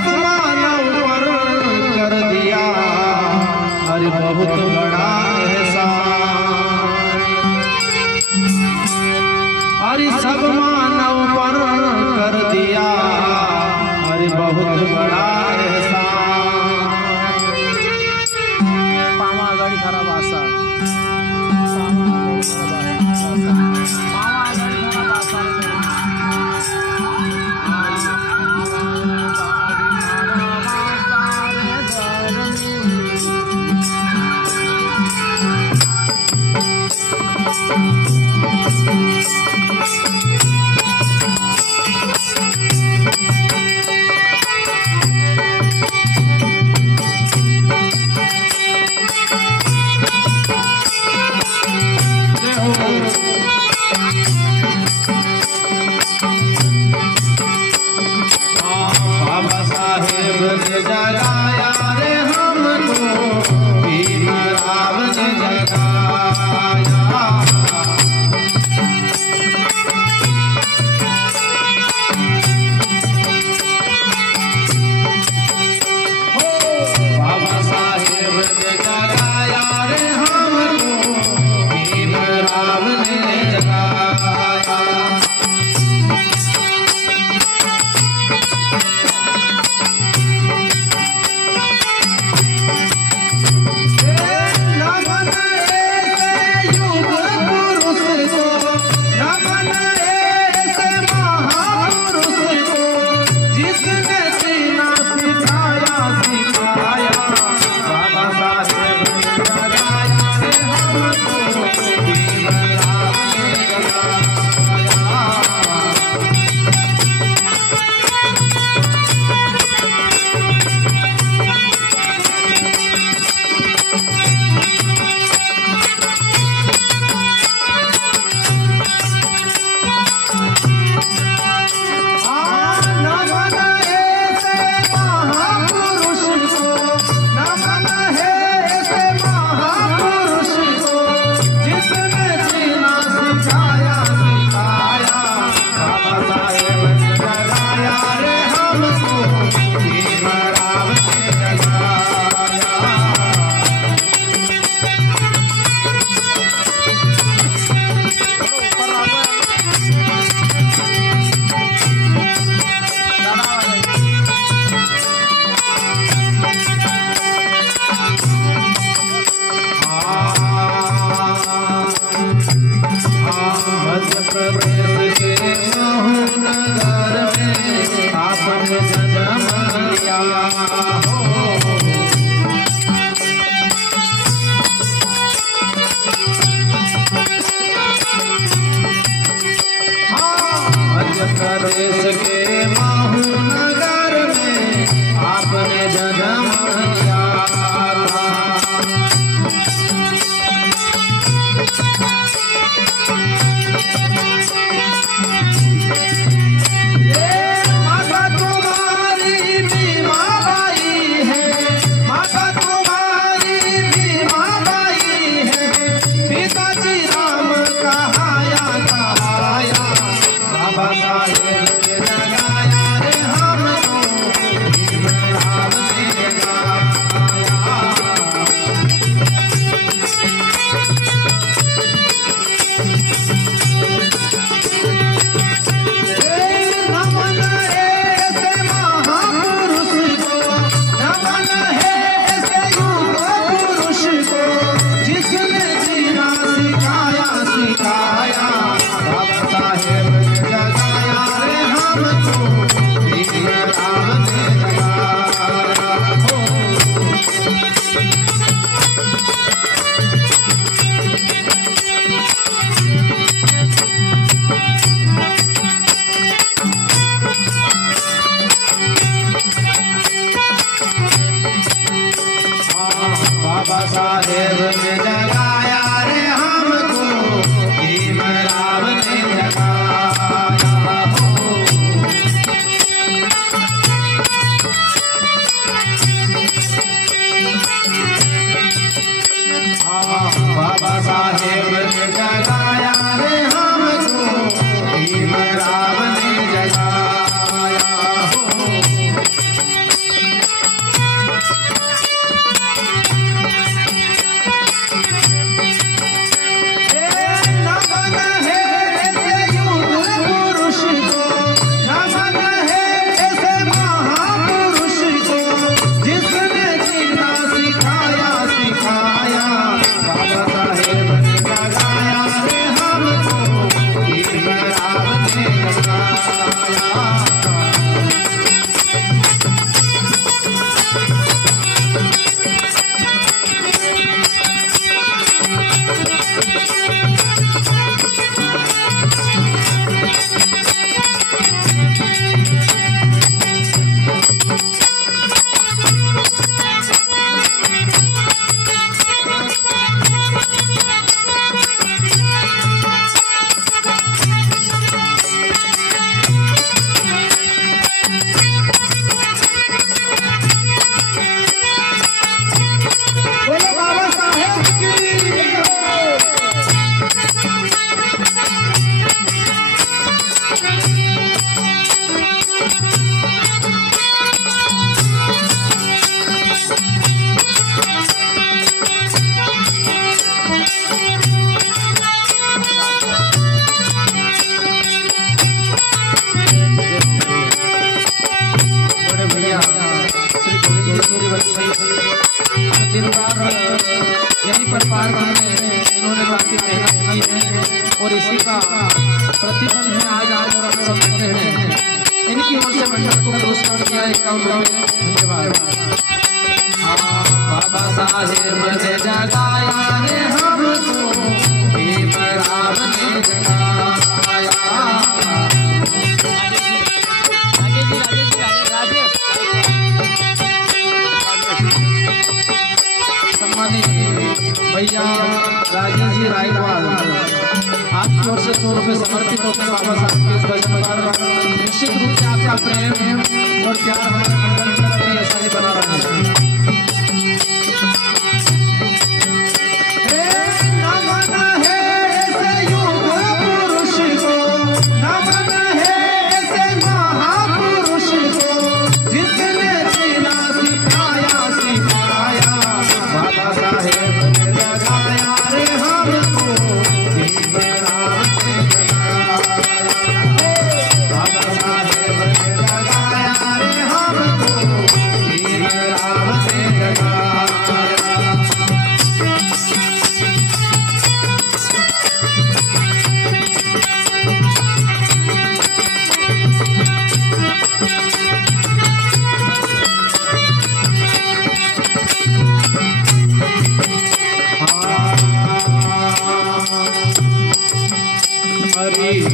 सब मानव पर कर दिया, अरे बहुत बड़ा एहसान। अरे सब मानव पर कर दिया, अरे बहुत बड़ा एहसान। पामा गाड़ी खराब आसा बाबा साहेब ने जगाया रे हमको, भीमराव ने जगाया। बाबा साहेब ने जगाया रे हमको, भीमराव ने जगाया। मध्य प्रदेश के महू नगर में आपने जन्म लिया हो। मध्य प्रदेश के महू नगर में आपने जन्म लिया था। माता तुम्हारा दिन रात यहीं पर पार्क में इन्होंने काफी मेहनत की है और इसी का प्रतिफल है आज आप सब देख रहे हैं। इनकी ओर से मंडल को पुरस्कार किया 51 रुपये। धन्यवाद। बाबा साहेब ने जगाया रे हमको, भीमराव ने जगाया। सम्मानित भैया राजेश जी रायवाल, आपकी ओर से 100 रुपये समर्पित होकर बाबा साहब के इस भजन पर निश्चित रूप से आपका प्रेम और प्यार हमारे मंडल की तरफ भी ऐसा ही बना रहा है।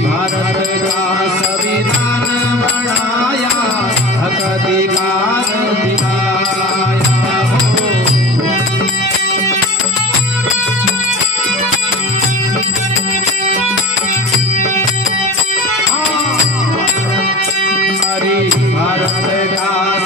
भारत का संविधान बनाया, हक अधिकार दिलाया हो। अरे भारत का